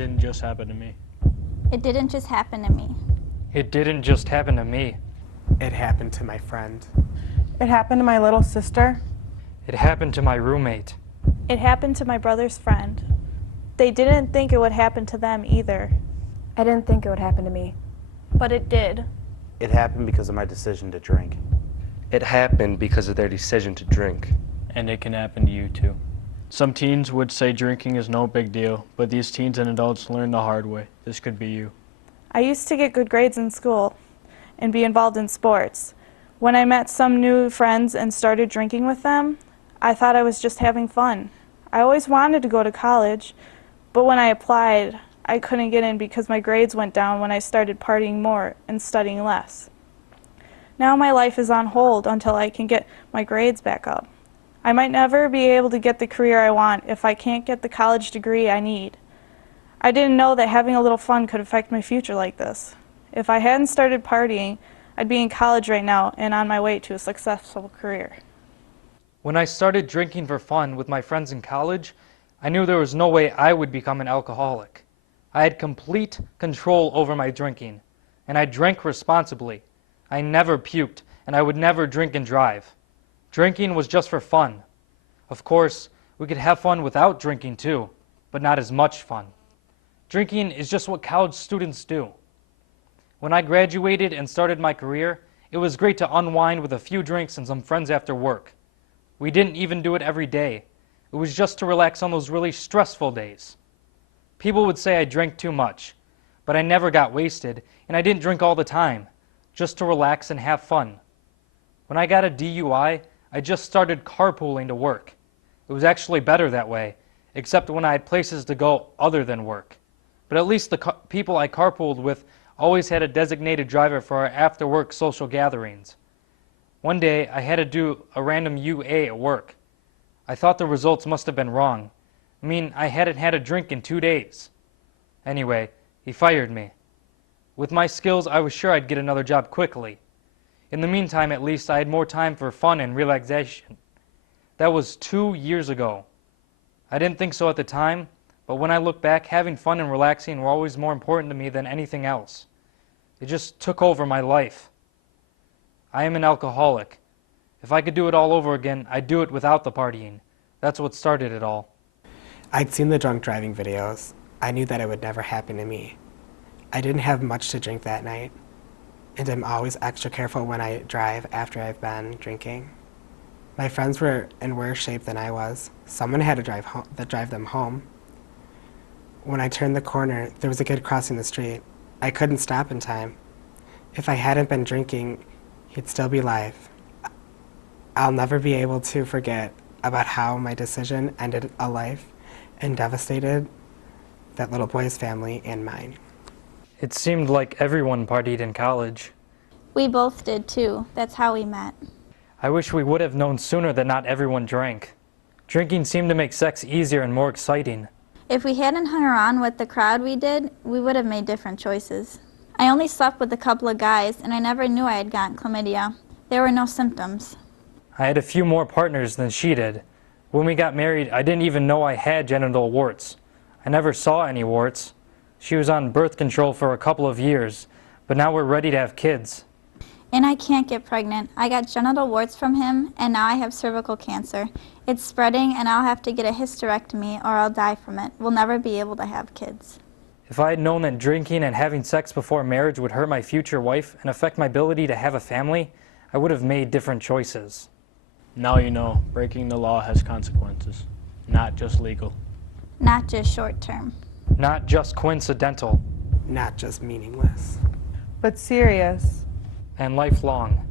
didn't just happen to me. It didn't just happen to me. It didn't just happen to me. It happened to my friend. It happened to my little sister. It happened to my roommate. It happened to my brother's friend. They didn't think it would happen to them either. I didn't think it would happen to me. But it did. It happened because of my decision to drink. It happened because of their decision to drink. And it can happen to you too. Some teens would say drinking is no big deal, but these teens and adults learn the hard way. This could be you. I used to get good grades in school and be involved in sports. When I met some new friends and started drinking with them, I thought I was just having fun. I always wanted to go to college, but when I applied, I couldn't get in because my grades went down when I started partying more and studying less. Now my life is on hold until I can get my grades back up. I might never be able to get the career I want if I can't get the college degree I need. I didn't know that having a little fun could affect my future like this. If I hadn't started partying, I'd be in college right now and on my way to a successful career. When I started drinking for fun with my friends in college, I knew there was no way I would become an alcoholic. I had complete control over my drinking, and I drank responsibly. I never puked, and I would never drink and drive. Drinking was just for fun. Of course, we could have fun without drinking too, but not as much fun. Drinking is just what college students do. When I graduated and started my career, it was great to unwind with a few drinks and some friends after work. We didn't even do it every day. It was just to relax on those really stressful days. People would say I drank too much, but I never got wasted, and I didn't drink all the time, just to relax and have fun. When I got a DUI, I just started carpooling to work. It was actually better that way, except when I had places to go other than work. But at least the people I carpooled with always had a designated driver for our after-work social gatherings. One day, I had to do a random UA at work. I thought the results must have been wrong. I mean, I hadn't had a drink in 2 days. Anyway, he fired me. With my skills, I was sure I'd get another job quickly. In the meantime, at least, I had more time for fun and relaxation. That was 2 years ago. I didn't think so at the time, but when I look back, having fun and relaxing were always more important to me than anything else. It just took over my life. I am an alcoholic. If I could do it all over again, I'd do it without the partying. That's what started it all. I'd seen the drunk driving videos. I knew that it would never happen to me. I didn't have much to drink that night, and I'm always extra careful when I drive after I've been drinking. My friends were in worse shape than I was. Someone had to drive them home. When I turned the corner, there was a kid crossing the street. I couldn't stop in time. If I hadn't been drinking, he'd still be alive. I'll never be able to forget about how my decision ended a life and devastated that little boy's family and mine. It seemed like everyone partied in college. We both did too. That's how we met. I wish we would have known sooner that not everyone drank. Drinking seemed to make sex easier and more exciting. If we hadn't hung around with the crowd we did, we would have made different choices. I only slept with a couple of guys, and I never knew I had gotten chlamydia. There were no symptoms. I had a few more partners than she did. When we got married, I didn't even know I had genital warts. I never saw any warts. She was on birth control for a couple of years, but now we're ready to have kids. And I can't get pregnant. I got genital warts from him, and now I have cervical cancer. It's spreading, and I'll have to get a hysterectomy, or I'll die from it. We'll never be able to have kids. If I had known that drinking and having sex before marriage would hurt my future wife and affect my ability to have a family, I would have made different choices. Now you know, breaking the law has consequences, not just legal. Not just short term. Not just coincidental. Not just meaningless. But serious. And lifelong.